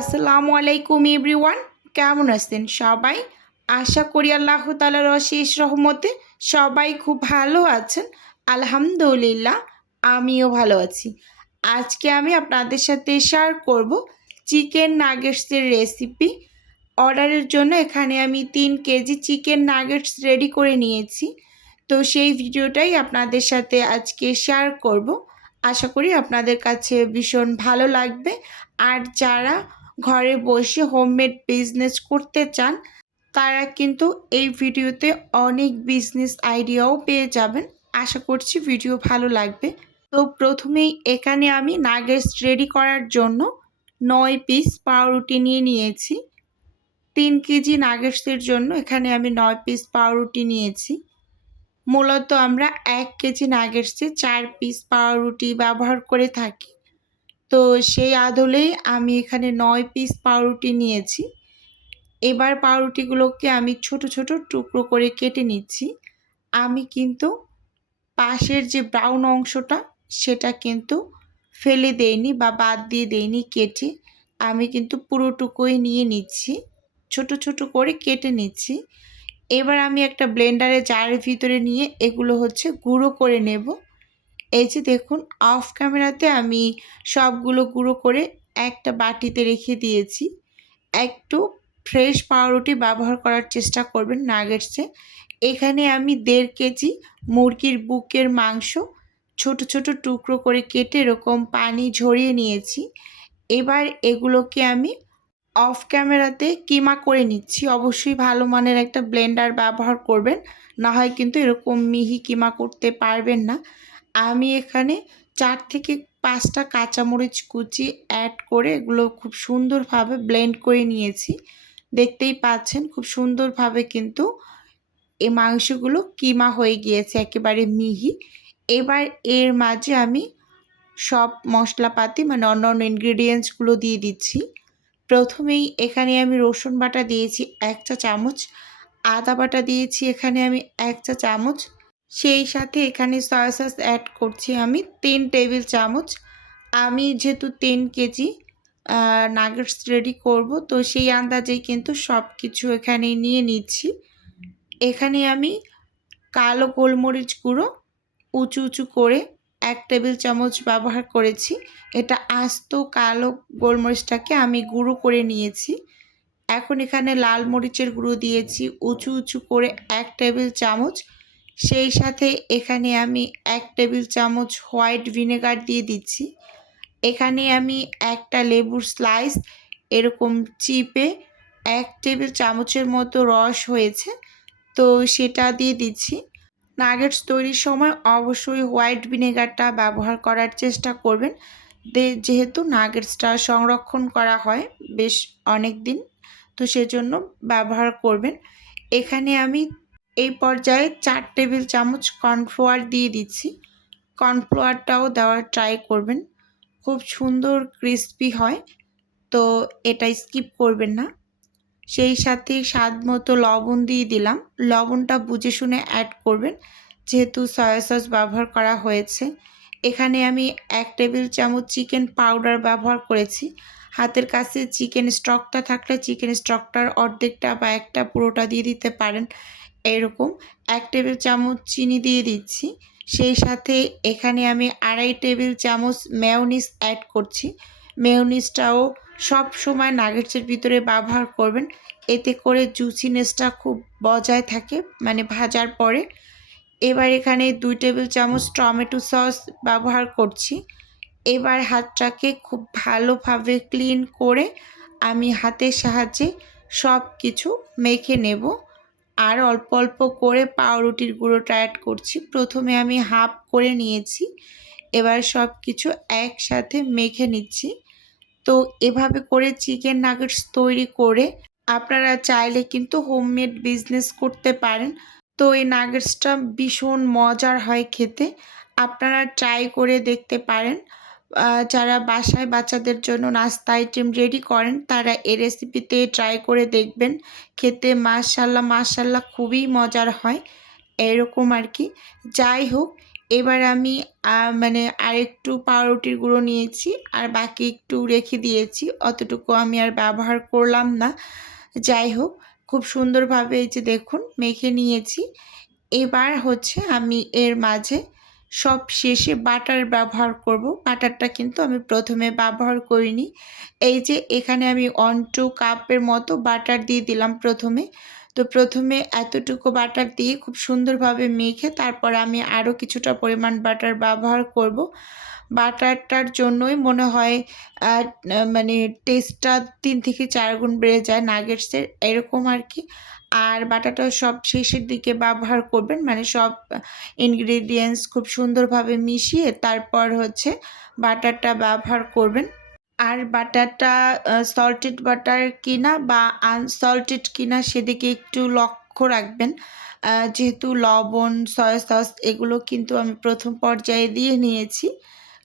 আসসালামু আলাইকুম এভরিওয়ান, কেমন আছেন সবাই? আশা করি আল্লাহ তাআলার অশেষ রহমতে সবাই খুব ভালো আছেন। আলহামদুলিল্লাহ, আমিও ভালো আছি। আজকে আমি আপনাদের সাথে শেয়ার করব চিকেন নাগেটসের রেসিপি। অর্ডারের জন্য এখানে আমি 3 কেজি চিকেন নাগেটস রেডি করে নিয়েছি। তো সেই ভিডিওটাই আপনাদের সাথে আজকে শেয়ার করব। আশা করি আপনাদের কাছে ভীষণ ভালো লাগবে। আর যারা ঘরে বসে হোমমেড বিজনেস করতে চান তারা কিন্তু এই ভিডিওতে অনেক বিজনেস আইডিয়াও পেয়ে যাবেন। আশা করছি ভিডিও ভালো লাগবে। তো প্রথমেই এখানে আমি নাগেটস রেডি করার জন্য 9 পিস পাউরুটি নিয়ে নিয়েছি। 3 কেজি নাগেটসের জন্য এখানে আমি 9 পিস পাউরুটি নিয়েছি। মূলত আমরা 1 কেজি নাগেটসে 4 পিস পাউরুটি ব্যবহার করে থাকি। তো সেই আদলেই আমি এখানে 9 পিস পাউরুটি নিয়েছি। এবার পাউরুটিগুলোকে আমি ছোট ছোট টুকরো করে কেটে নিচ্ছি। আমি কিন্তু পাশের যে ব্রাউন অংশটা সেটা কিন্তু ফেলে দেইনি বা বাদ দিয়ে দেইনি কেটে। আমি কিন্তু পুরোটুকুই নিয়ে নিচ্ছি, ছোট ছোট করে কেটে নিচ্ছি। এবার আমি একটা ব্লেন্ডারে জারের ভিতরে নিয়ে এগুলো গুঁড়ো করে নেব। এই যে দেখুন, অফ ক্যামেরাতে আমি সবগুলো গুঁড়ো করে একটা বাটিতে রেখে দিয়েছি। একটু ফ্রেশ পাউরুটি ব্যবহার করার চেষ্টা করবেন নাগেটসে। এখানে আমি 1.5 কেজি মুরগির বুকের মাংস ছোট ছোট টুকরো করে কেটে এরকম পানি ঝরিয়ে নিয়েছি। এবার এগুলোকে আমি অফ ক্যামেরাতে কিমা করে নিচ্ছি। অবশ্যই ভালো মানের একটা ব্লেন্ডার ব্যবহার করবেন, না হয় কিন্তু এরকম মিহি কিমা করতে পারবেন না। আমি এখানে 4 থেকে 5টা কাঁচামরিচ কুচি অ্যাড করে এগুলো খুব সুন্দরভাবে ব্লেন্ড করে নিয়েছি। দেখতেই পাচ্ছেন খুব সুন্দরভাবে কিন্তু এই মাংসগুলো কিমা হয়ে গিয়েছে, একেবারে মিহি। এবার এর মাঝে আমি সব মশলাপাতি মানে অন্যান্য ইনগ্রিডিয়েন্টসগুলো দিয়ে দিচ্ছি। প্রথমেই এখানে আমি রসুন বাটা দিয়েছি 1 চা চামচ, আদা বাটা দিয়েছি এখানে আমি 1 চা চামচ, সেই সাথে এখানে সয়া সস অ্যাড করছি আমি 3 টেবিল চামচ। আমি যেহেতু 3 কেজি নাগেটস রেডি করব, তো সেই আন্দাজেই কিন্তু সব কিছু এখানে নিয়ে নিচ্ছি। এখানে আমি কালো গোলমরিচ গুঁড়ো উঁচু উঁচু করে 1 টেবিল চামচ ব্যবহার করেছি। এটা আস্ত কালো গোলমরিচটাকে আমি গুঁড়ো করে নিয়েছি। এখন এখানে লাল মরিচের গুঁড়ো দিয়েছি উঁচু উঁচু করে 1 টেবিল চামচ। সেই সাথে এখানে আমি 1 টেবিল চামচ হোয়াইট ভিনেগার দিয়ে দিচ্ছি। এখানে আমি একটা লেবুর স্লাইস এরকম চিপে 1 টেবিল চামচের মতো রস হয়েছে, তো সেটা দিয়ে দিচ্ছি। নাগেটস তৈরির সময় অবশ্যই হোয়াইট ভিনেগারটা ব্যবহার করার চেষ্টা করবেন, যেহেতু নাগেটসটা সংরক্ষণ করা হয় বেশ অনেক দিন, তো সেজন্য ব্যবহার করবেন। এখানে আমি এই পর্যায়ে 4 টেবিল চামচ কর্নফ্লাওয়ার দিয়ে দিচ্ছি। কর্নফ্লাওয়ারটাও দেওয়ার ট্রাই করবেন, খুব সুন্দর ক্রিস্পি হয়, তো এটা স্কিপ করবেন না। সেই সাথে স্বাদ মতো লবণ দিয়ে দিলাম। লবণটা বুঝে শুনে অ্যাড করবেন, যেহেতু সয়া সস ব্যবহার করা হয়েছে। এখানে আমি 1 টেবিল চামচ চিকেন পাউডার ব্যবহার করেছি। হাতের কাছে চিকেন স্টকটা থাকলে চিকেন স্টকটার অর্ধেকটা বা একটা পুরোটা দিয়ে দিতে পারেন। এরকম 1 টেবিল চামচ চিনি দিয়ে দিচ্ছি। সেই সাথে এখানে আমি 2.5 টেবিল চামচ মেয়োনিজ অ্যাড করছি। মেয়োনিজটাও সব সময় নাগেটসের ভিতরে ব্যবহার করবেন, এতে করে জুসিনেসটা খুব বজায় থাকে মানে ভাজার পরে। এবার এখানে 2 টেবিল চামচ টমেটো সস ব্যবহার করছি। এবার হাতটাকে খুব ভালোভাবে ক্লিন করে আমি হাতের সাহায্যে সব কিছু মেখে নেব। আর অল্প অল্প করে পাউরুটির গুঁড়োটা অ্যাড করছি। প্রথমে আমি হাফ করে নিয়েছি, এবার সব কিছু একসাথে মেখে নিচ্ছি। তো এভাবে করে চিকেন নাগেটস তৈরি করে আপনারা চাইলে কিন্তু হোমমেড বিজনেস করতে পারেন। তো এই নাগেটসটা ভীষণ মজার হয় খেতে, আপনারা ট্রাই করে দেখতে পারেন। যারা বাসায় বাচ্চাদের জন্য নাস্তা আইটেম রেডি করেন তারা এই রেসিপিতে ট্রাই করে দেখবেন, খেতে মাশাল্লাহ মাশাল্লাহ খুবই মজার হয়। এরকম আর কি। যাই হোক, এবার আমি মানে আরেকটু পাউরুটির গুঁড়ো নিয়েছি আর বাকি একটু রেখে দিয়েছি, অতটুকু আমি আর ব্যবহার করলাম না। যাই হোক, খুব সুন্দরভাবে এই যে দেখুন মেখে নিয়েছি। এবার হচ্ছে আমি এর মাঝে সব শেষে বাটার ব্যবহার করব। বাটারটা কিন্তু আমি প্রথমে ব্যবহার করিনি। এই যে এখানে আমি 1-2 কাপের মতো বাটার দিয়ে দিলাম প্রথমে। তো প্রথমে এতটুকু বাটার দিয়ে খুব সুন্দরভাবে মেখে তারপর আমি আরও কিছুটা পরিমাণ বাটার ব্যবহার করব। বাটারটার জন্যই মনে হয় মানে টেস্টটা 3 থেকে 4 গুণ বেড়ে যায় নাগেটসের, এরকম আর কি। আর বাটারটা সব শেষের দিকে ব্যবহার করবেন, মানে সব ইনগ্রেডিয়েন্টস খুব সুন্দরভাবে মিশিয়ে তারপর হচ্ছে বাটারটা ব্যবহার করবেন। আর বাটারটা সল্টেড বাটার কিনা বা আনসল্টেড কিনা সেদিকে একটু লক্ষ্য রাখবেন। যেহেতু লবণ, সয়া সস এগুলো কিন্তু আমি প্রথম পর্যায়ে দিয়ে নিয়েছি,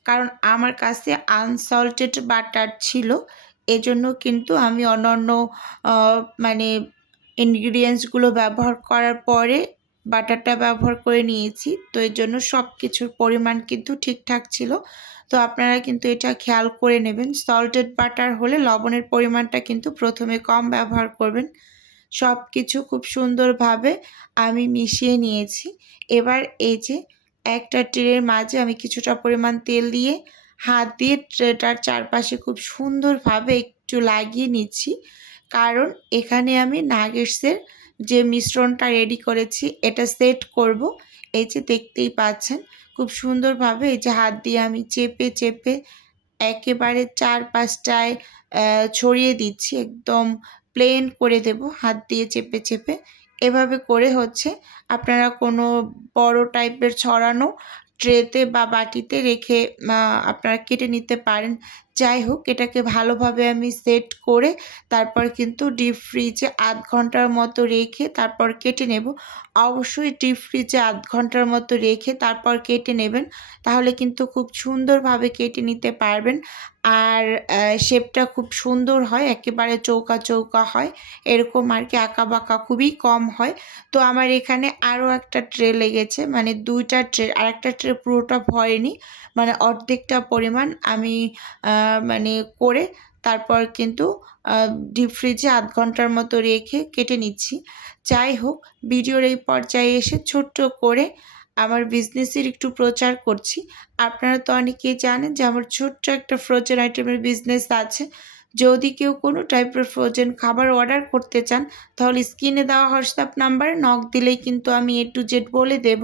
কারণ আমার কাছে আনসল্টেড বাটার ছিল। এজন্য কিন্তু আমি অন্যান্য মানে ইনগ্রিডিয়েন্টসগুলো ব্যবহার করার পরে বাটারটা ব্যবহার করে নিয়েছি। তো এর জন্য সব কিছুর পরিমাণ কিন্তু ঠিকঠাক ছিল। তো আপনারা কিন্তু এটা খেয়াল করে নেবেন। সল্টেড বাটার হলে লবণের পরিমাণটা কিন্তু প্রথমে কম ব্যবহার করবেন। সব কিছু খুব সুন্দরভাবে আমি মিশিয়ে নিয়েছি। এবার এই যে একটা ট্রের মাঝে আমি কিছুটা পরিমাণ তেল দিয়ে হাত দিয়ে ট্রেটার চারপাশে খুব সুন্দরভাবে একটু লাগিয়ে নিচ্ছি, কারণ এখানে আমি নাগেটসের যে মিশ্রণটা রেডি করেছি এটা সেট করব। এই যে দেখতেই পাচ্ছেন খুব সুন্দরভাবে এই যে হাত দিয়ে আমি চেপে চেপে একেবারে চারপাশটায় ছড়িয়ে দিচ্ছি, একদম প্লেন করে দেব হাত দিয়ে চেপে চেপে। এভাবে করে হচ্ছে আপনারা কোনো বড় টাইপের ছড়ানো ট্রেতে বা বাটিতে রেখে আপনারা কেটে নিতে পারেন। যাই হোক, এটাকে ভালোভাবে আমি সেট করে তারপর কিন্তু ডিপ ফ্রিজে ০.৫ ঘন্টার মতো রেখে তারপর কেটে নেব। অবশ্যই ডিপ ফ্রিজে ০.৫ ঘন্টার মতো রেখে তারপর কেটে নেবেন, তাহলে কিন্তু খুব সুন্দরভাবে কেটে নিতে পারবেন। আর শেপটা খুব সুন্দর হয়, একেবারে চৌকা চৌকা হয়, এরকম আর কি, আঁকাবাঁকা খুবই কম হয়। তো আমার এখানে আরও একটা ট্রে লেগেছে, মানে ২টা ট্রে, আরেকটা ট্রে পুরোটা ভরেনি, মানে অর্ধেকটা পরিমাণ আমি মানে করে তারপর কিন্তু ডিপ ফ্রিজে ০.৫ ঘন্টার মতো রেখে কেটে নিচ্ছি। যাই হোক, ভিডিওর এই পর্যায়ে এসে ছোট্ট করে আমার বিজনেসের একটু প্রচার করছি। আপনারা তো অনেকেই জানেন যে আমার ছোট্ট একটা ফ্রোজেন আইটেমের বিজনেস আছে। যদি কেউ কোনো টাইপের ফ্রোজেন খাবার অর্ডার করতে চান, তাহলে স্ক্রিনে দেওয়া হোয়াটসঅ্যাপ নাম্বারে নক দিলেই কিন্তু আমি A to Z বলে দেব।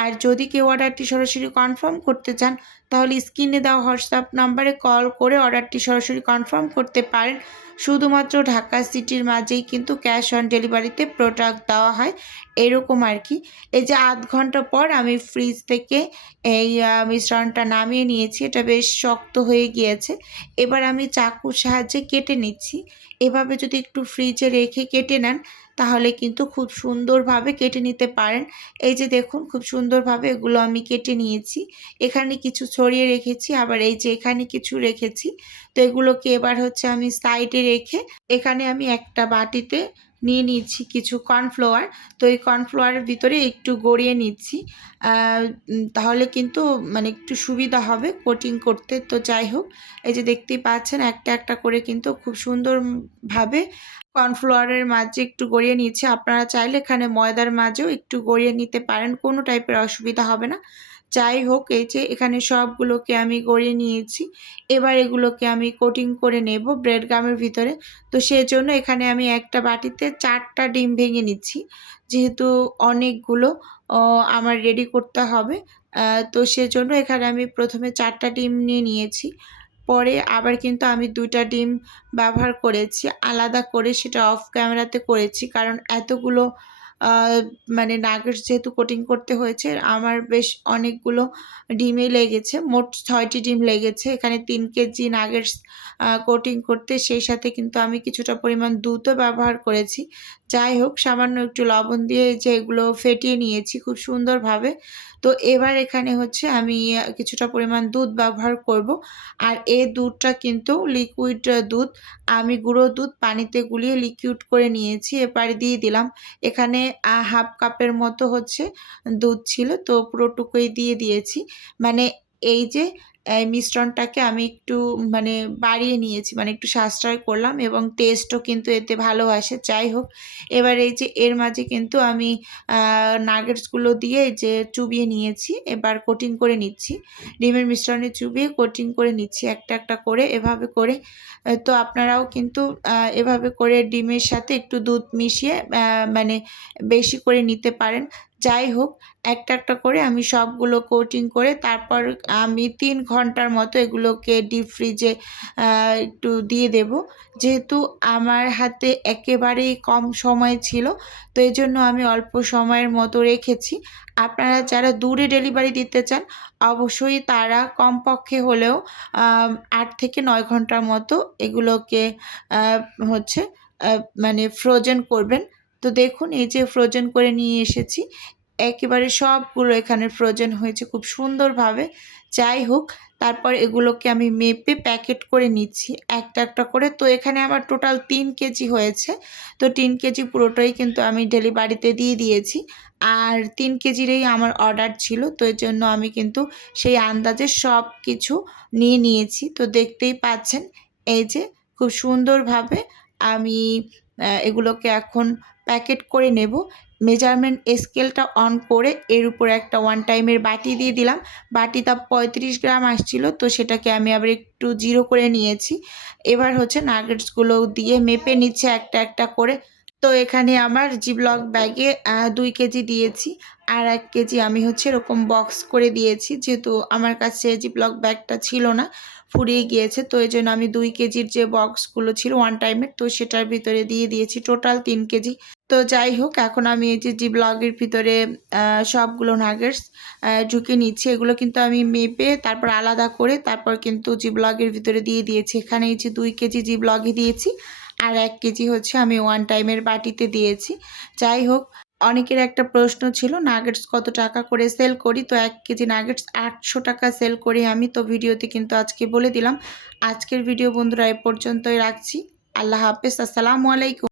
আর যদি কেউ অর্ডারটি সরাসরি কনফার্ম করতে চান, তাহলে স্ক্রিনে দেওয়া হোয়াটসঅ্যাপ নাম্বারে কল করে অর্ডারটি সরাসরি কনফার্ম করতে পারেন। শুধুমাত্র ঢাকা সিটির মাঝেই কিন্তু ক্যাশ অন ডেলিভারিতে প্রোডাক্ট দেওয়া হয়, এরকম আর কি। এই যে ০.৫ ঘন্টা পর আমি ফ্রিজ থেকে এই মিশ্রণটা নামিয়ে নিয়েছি। এটা বেশ শক্ত হয়ে গিয়েছে। এবার আমি চাকুর সাহায্যে কেটে নিচ্ছি। এভাবে যদি একটু ফ্রিজে রেখে কেটে নেন, তাহলে কিন্তু খুব সুন্দরভাবে কেটে নিতে পারেন। এই যে দেখুন খুব সুন্দরভাবে এগুলো আমি কেটে নিয়েছি। এখানে কিছু ছড়িয়ে রেখেছি, আবার এই যে এখানে কিছু রেখেছি। তো এগুলোকে এবার হচ্ছে আমি সাইডে রেখে এখানে আমি একটা বাটিতে নিয়ে নিচ্ছি কিছু কর্নফ্লাওয়ার। তো এই কর্নফ্লাওয়ারের ভিতরে একটু গড়িয়ে নিচ্ছি, তাহলে কিন্তু মানে একটু সুবিধা হবে কোটিং করতে। তো যাই হোক, এই যে দেখতেই পাচ্ছেন একটা একটা করে কিন্তু খুব সুন্দরভাবে কর্নফ্লাওয়ারের মাঝে একটু গড়িয়ে নিয়েছি। আপনারা চাইলে এখানে ময়দার মাঝেও একটু গড়িয়ে নিতে পারেন, কোনো টাইপের অসুবিধা হবে না। যাই হোক, এই যে এখানে সবগুলোকে আমি গড়িয়ে নিয়েছি। এবার এগুলোকে আমি কোটিং করে নেব ব্রেড গামের ভিতরে। তো সেজন্য এখানে আমি একটা বাটিতে ৪টা ডিম ভেঙে নিচ্ছি, যেহেতু অনেকগুলো আমার রেডি করতে হবে। তো সেজন্য এখানে আমি প্রথমে ৪টা ডিম নিয়ে নিয়েছি। পরে আবার কিন্তু আমি ২টা ডিম ব্যবহার করেছি আলাদা করে, সেটা অফ ক্যামেরাতে করেছি, কারণ এতগুলো মানে নাগেটস যেহেতু কোটিং করতে হয়েছে, আমার বেশ অনেকগুলো ডিমই লেগেছে। মোট ৬টি ডিম লেগেছে এখানে ৩ কেজি নাগেটস কোটিং করতে। সেই সাথে কিন্তু আমি কিছুটা পরিমাণ দুধও ব্যবহার করেছি। যাই হোক সামান্য একটু লবণ দিয়ে এই যে এগুলো ফেটিয়ে নিয়েছি খুব সুন্দরভাবে। তো এবার এখানে হচ্ছে আমি কিছুটা পরিমাণ দুধ ব্যবহার করব। আর এই দুধটা কিন্তু লিকুইড দুধ। আমি গুঁড়ো দুধ পানিতে গুলিয়ে লিকুইড করে নিয়েছি। এবারে দিয়ে দিলাম। এখানে হাফ কাপের মতো হচ্ছে দুধ ছিল, তো পুরোটুকুই দিয়ে দিয়েছি। মানে এই যে মিশ্রণটাকে আমি একটু মানে বাড়িয়ে নিয়েছি, মানে একটু সাশ্রয় করলাম এবং টেস্টও কিন্তু এতে ভালো আসে। যাই হোক, এবার এই যে এর মাঝে কিন্তু আমি নাগেটসগুলো দিয়ে যে চুবিয়ে নিয়েছি, এবার কোটিং করে নিচ্ছি। ডিমের মিশ্রণে চুবিয়ে কোটিং করে নিচ্ছি একটা একটা করে এভাবে করে। তো আপনারাও কিন্তু এভাবে করে ডিমের সাথে একটু দুধ মিশিয়ে মানে বেশি করে নিতে পারেন। যাই হোক, একটা একটা করে আমি সবগুলো কোটিং করে তারপর আমি ৩ ঘন্টার মতো এগুলোকে ডিপ ফ্রিজে একটু দিয়ে দেব। যেহেতু আমার হাতে একেবারেই কম সময় ছিল, তো এজন্য আমি অল্প সময়ের মতো রেখেছি। আপনারা যারা দূরে ডেলিভারি দিতে চান, অবশ্যই তারা কমপক্ষে হলেও ৮ থেকে ৯ ঘন্টার মতো এগুলোকে আ হচ্ছে আ মানে ফ্রোজেন করবেন। তো দেখুন এই যে ফ্রোজেন করে নিয়ে এসেছি। একেবারে সবগুলো এখানে ফ্রোজেন হয়েছে খুব সুন্দরভাবে। যাই হোক, তারপর এগুলোকে আমি মেপে প্যাকেট করে নিচ্ছি একটা একটা করে। তো এখানে আমার টোটাল ৩ কেজি হয়েছে। তো ৩ কেজি পুরোটাই কিন্তু আমি ডেলিভারিতে দিয়ে দিয়েছি। আর ৩ কেজিরই আমার অর্ডার ছিল। তো এজন্য আমি কিন্তু সেই আন্দাজে সবকিছু নিয়ে নিয়েছি। তো দেখতেই পাচ্ছেন এই যে খুব সুন্দরভাবে আমি এগুলোকে এখন প্যাকেট করে নেব। মেজারমেন্ট স্কেলটা অন করে এর উপরে একটা ওয়ান টাইমের বাটি দিয়ে দিলাম। বাটিটা ৩৫ গ্রাম আসছিল, তো সেটাকে আমি আবার একটু 0 করে নিয়েছি। এবার হচ্ছে নাগেটসগুলো দিয়ে মেপে নিচ্ছে একটা একটা করে। তো এখানে আমার জিপলক ব্যাগে ২ কেজি দিয়েছি। আর ১ কেজি আমি হচ্ছে এরকম বক্স করে দিয়েছি। যেহেতু আমার কাছে জিপলক ব্যাগটা ছিল না, ফুরিয়ে গিয়েছে। তো এজন্য আমি ২ কেজির যে বক্সগুলো ছিল ওয়ান টাইমের, তো সেটার ভিতরে দিয়ে দিয়েছি টোটাল ৩ কেজি। তো যাই হোক, এখন আমি এই যে জিপলকের ভিতরে সবগুলো নাগেটস ঢুকিয়ে নিচ্ছি। এগুলো কিন্তু আমি মেপে তারপর আলাদা করে তারপর কিন্তু জিপলকের ভিতরে দিয়ে দিয়েছি। এখানে এই যে ২ কেজি জিপলকে দিয়েছি। আর ১ কেজি হচ্ছে আমি ওয়ান টাইমের বাটিতে দিয়েছি। যাই হোক, অনেকের একটা প্রশ্ন ছিল নাগেটস কত টাকা করে সেল করি? তো ১ কেজি নাগেটস ৳৮০০ সেল করি আমি। তো ভিডিওতে কিন্তু আজকে বলে দিলাম। আজকের ভিডিও বন্ধুরা এ পর্যন্তই রাখছি। আল্লাহ হাফেজ। আসসালামু আলাইকুম।